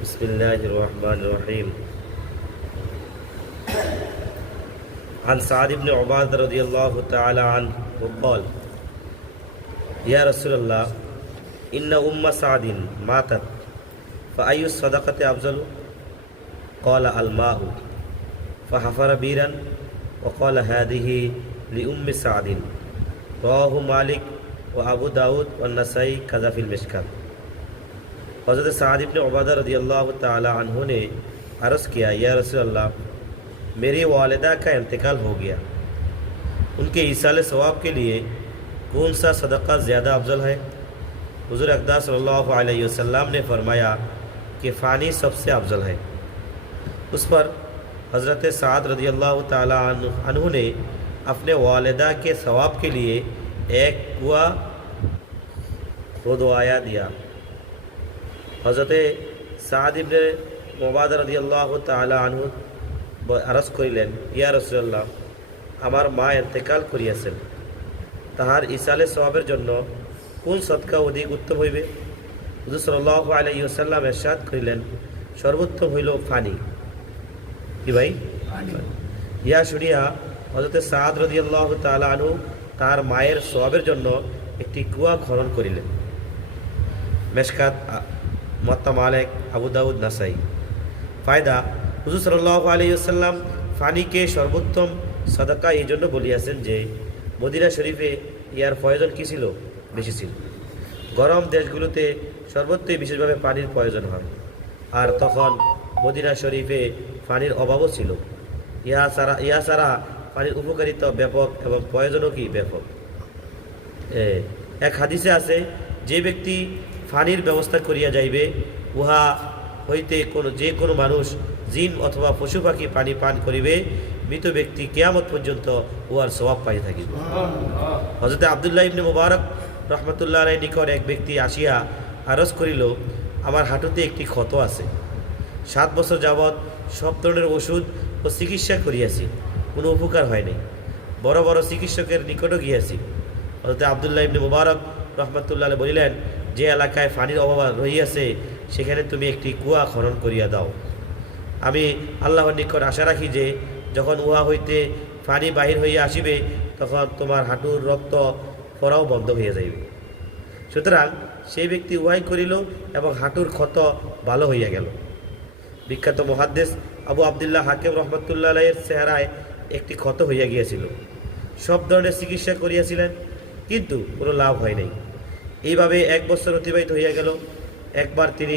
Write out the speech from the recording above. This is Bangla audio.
बिस्मिल्लाहिर रहमानिर रहीम। अन साद इब्न उबाद रज़ियल्लाहु तआला अन्हु क़ाल या रसूलल्लाह इन्ना उम्म सादिन मातत फ़अय्यु सदक़ति अफ़ज़लु क़ाल अल माउ फ़हफ़र बीरन व क़ाल हादिही लिउम्मि सादिन रवाहु मालिक व अबू दाऊद व नसाई कज़ा फ़िल मिशकात। हज़रत साद इब्न उबादा रज़ियल्लाहु तआला अन्हु ने अर्ज़ किया, या रसूलल्लाह, मेरी वालिदा का इंतकाल हो गया, उनके ईसाल सवाब के लिए कौन सा सदक़ा ज़्यादा अफजल है? हुज़ूर अक़दस सल्लल्लाहु अलैहि वसल्लम ने फरमाया कि फ़ानी सबसे अफजल है। उस पर हज़रत साद रज़ियल्लाहु तआला अन्हु ने अपने वालिदा के सवाब के लिए एक कुआं खुदवाया दिया। हज़रत साद इब्न उबादा रज़ियल्लाहु तआला अन्हु আরজ করিলেন, ইয়া রাসূলুল্লাহ, আমার মা ইন্তেকাল করিয়াছেন, তাহার ইসালে সওয়াবের জন্য কোন সদকা অধিক উত্তম হইবে? হুজুর সাল্লাল্লাহু আলাইহি ওয়াসাল্লাম ইরশাদ করিলেন, সর্বোত্তম হইল পানি। কি ভাই? ইয়া শুনিয়া হযরত সাদ রাদিয়াল্লাহু তাআলা আনহু তার মায়ের সওয়াবের জন্য একটি কুয়া খনন করিলেন। মিশকাত, মুওয়াত্তা মালিক, আবু দাউদ, নাসাই। ফায়দা, হুজুর সাল্লাল্লাহু আলাইহি ওয়াসাল্লাম পানিকে সর্বোত্তম সাদাকা এই জন্য বলিয়াছেন যে মদিনা শরীফে ইয়ার প্রয়োজন কী ছিল? বেশি ছিল। গরম দেশগুলোতে সর্বত্রই বিশেষভাবে পানির প্রয়োজন হয়, আর তখন মদিনা শরীফে পানির অভাবও ছিল। ইয়া ছাড়া পানির উপকারিতা ব্যাপক এবং প্রয়োজনও কি ব্যাপক। এক হাদিসে আছে, যে ব্যক্তি পানির ব্যবস্থা করিয়া যাইবে, উহা হইতে যে কোনো মানুষ, জিন অথবা পশু পাখি পানি পান করিবে, মৃত ব্যক্তি কিয়ামত পর্যন্ত উহার সওয়াব পাই থাকিবে। হযরত আব্দুল্লাহ ইবনে মুবারক রহমতুল্লাহ আলাইহির নিকট এক ব্যক্তি আসিয়া আরজ করিল, আমার হাঁটুতে একটি ক্ষত আছে, 7 বছর যাবৎ সব ধরনের ওষুধ ও চিকিৎসা করিয়াছি, কোনো উপকার হয় নাই। বড় বড় চিকিৎসকের নিকটও গিয়াছি। হযরত আব্দুল্লাহ ইবনে মুবারক রহমতুল্লাহ আলাইহি বলিলেন, যে এলাকায় পানির অভাব রহিয়াছে সেখানে তুমি একটি কুয়া খনন করিয়া দাও। আমি আল্লাহর নিকট আশা রাখি যে যখন উহা হইতে পানি বাহির হইয়া আসিবে তখন তোমার হাঁটুর রক্ত পড়াও বন্ধ হইয়া যাইবে। সুতরাং সেই ব্যক্তি উহাই করিল এবং হাঁটুর ক্ষত ভালো হইয়া গেল। বিখ্যাত মুহাদ্দিস আবু আবদুল্লাহ হাকিম রহমতুল্লাহ আলাইহির চেহারায় একটি ক্ষত হইয়া গিয়াছিল। সব ধরনের চিকিৎসা করিয়াছিলেন, কিন্তু কোনো লাভ হয় নাই। এইভাবে 1 বছর অতিবাহিত হইয়া গেল। একবার তিনি